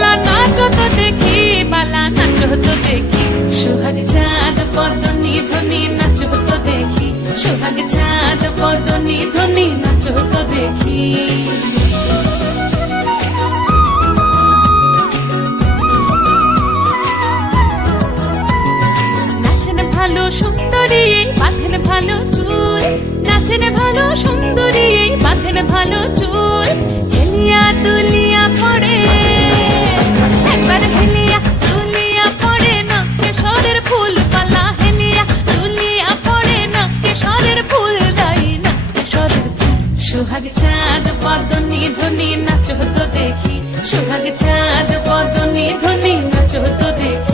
নাচ হতো দেখি নাচ হতো দেখি। সোহাগ চাঁদ হতো দেখি। সোহাগ চাঁদ হতো দেখি। ভালো সুন্দরী, বাঁধেন ভালো চুল। নাচেন ভালো সুন্দরী, বাঁধেন ভালো চুল। হেলিয়া দুলিয়া সোহাগ চাঁদ পদনি ধ্বনি নাচ হতো দেখি। সোহাগ চাঁদ পদনি ধ্বনি নাচ হতো দেখি।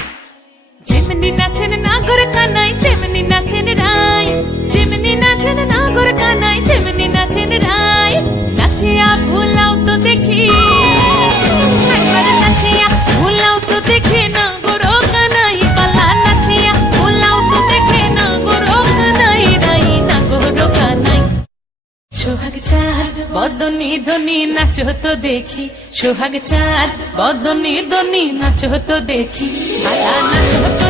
ধনি নাচ হতো দেখি সোহাগ চাঁদ বদনি ধনি নাচ হতো দেখি নাচ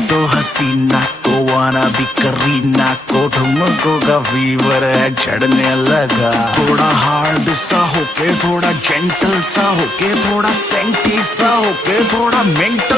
तो हसीना को वाना भी करीना को ठुमको का फीवर है चढ़ने लगा। थोड़ा हार्ड सा होके, थोड़ा जेंटल सा होके, थोड़ा सेंटी सा होके, थोड़ा मेंटल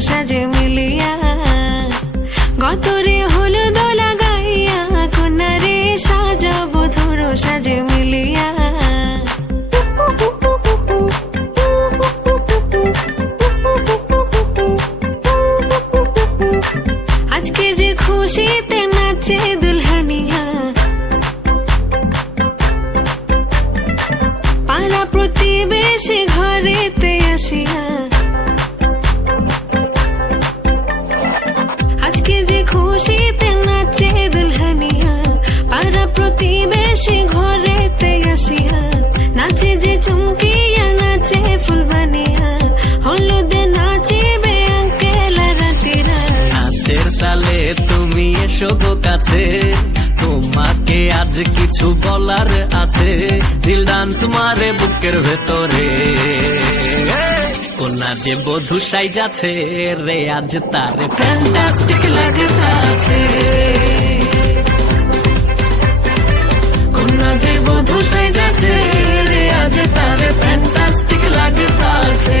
Sẽ তুমি এসো তো কাছে। তোমাকে আজ কিছু বলার আছে। দিল ডান্স মারে বুকের ভেতরে। কোনা যে বধু সাই যাচ্ছে, রে আজ তার ফ্যান্টাস্টিক লাগতাছে কোনা যে বধু সাই যাচ্ছে, রে আজ তার ফ্যান্টাস্টিক লাগতাছে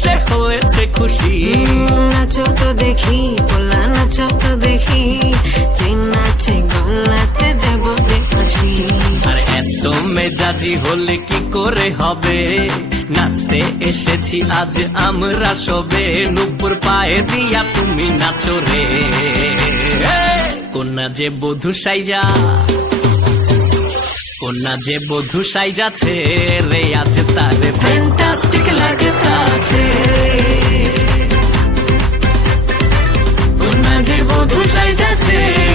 সে হয়েছে খুশি। নাচো তো দেখি পোলা নাচো তো দেখি তুই নাচে গলাতে দেব হাসি। আর এত মেজাজি হলে কি করে হবে? নাচতে এসেছি আজ আমরা সবে। নুপুর পায়ে দিয়া তুমি নাচো রে। কন্যা যে বধু সাইজা কন্যা যে বধু সাইজাছে রে আজ তারে fantastic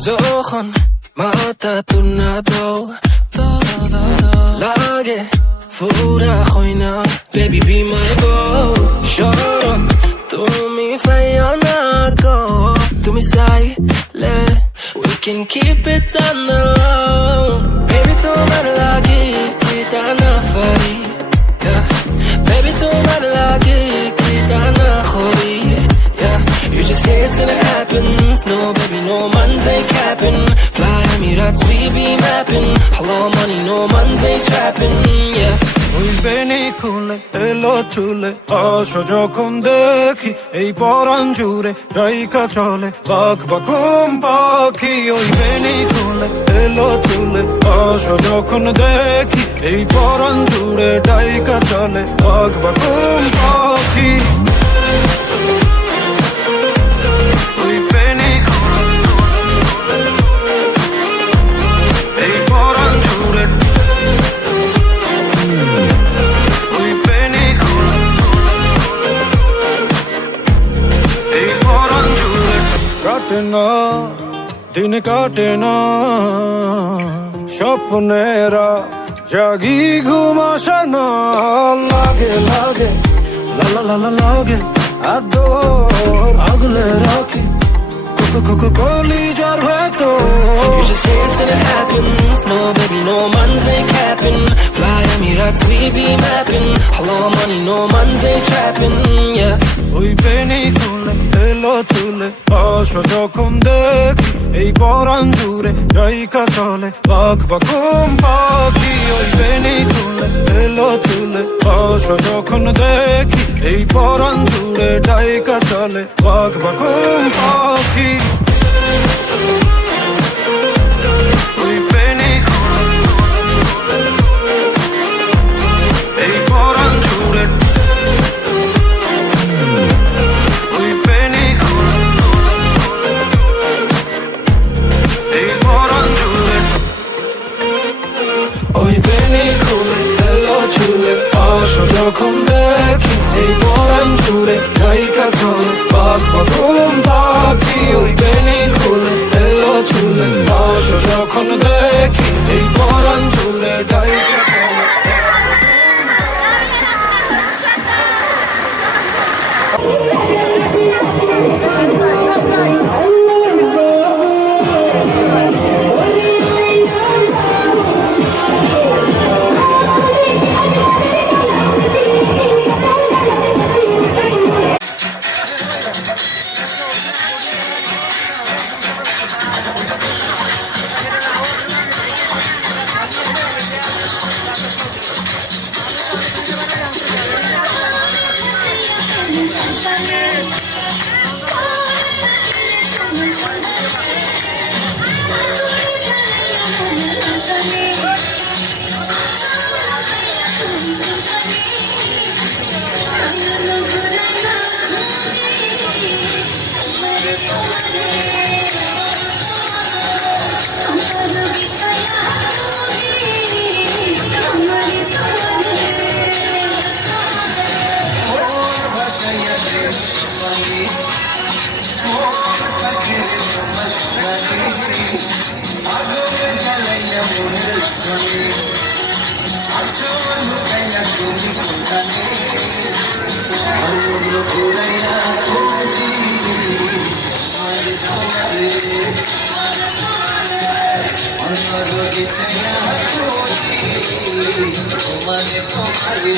Zohon, matatunado Todo, lage, fura joina Baby be my go, shoron Tumi fayona go Tumi saile, we can keep it on the low. Baby me lagi, kita na fari yeah. Baby me lagi, kita na khori yeah. You just say it's gonna happen happens no baby no man's ain't capping fly Emirates we be mapping hello money no man's ain't trapping yeah ওই বেনি খুলে এলো চুলে আসো যখন দেখি এই পরাণ জুড়ে ডাইকা চলে বাঘ বাকুম পাখি ওই বেনি খুলে এলো চুলে আসো যখন দেখি এই পরাণ জুড়ে ডাইকা চলে বাঘ বাকুম পাখি দিন কাটে না। স্বপ্নেরা জাগি ঘুম আসে না। লাগে লাগে লালা লালা লাগে। আদর আগলে রাখি। কুকু কুকু কলি যার You just say it till it happens. No, baby, no man's ain't capping. Fly Emirates, we be mapping. Hello, money, no man's ain't trapping. Yeah. ওই পেনি খুলে এলো চুলে আসো যখন দেখি এই পরাণ জুড়ে ডাইকা চলে বাঘ বাকুম পাখি ওই পেনি খুলে এলো চুলে আসো যখন দেখি এই পরাণ জুড়ে ডাইকা চলে বাঘ বাকুম পাখি যখন দেখি এই পরাণ জুড়ে গায়িকা চলে পাক বাকুম পাখি ওই যখন দেখি এই পরাণ জুড়ে গায়িকা তোমারে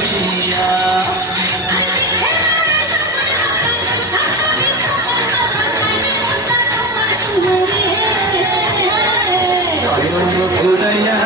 দিয়া ঘুরাইয়া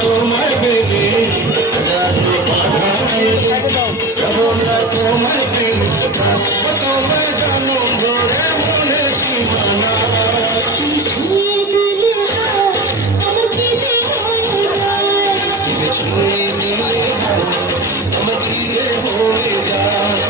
তোমার বেবি জাদু পাঠাই যাব না তোমার বেবি তোমার জানো ধরে মনে সীমানা ছুঁয়ে নিয়ে আমার দিয়ে হয়ে যায়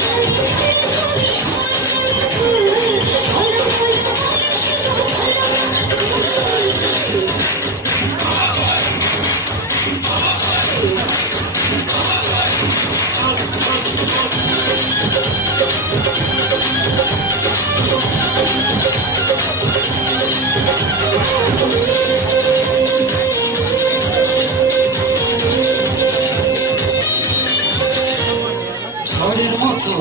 ঝড়ের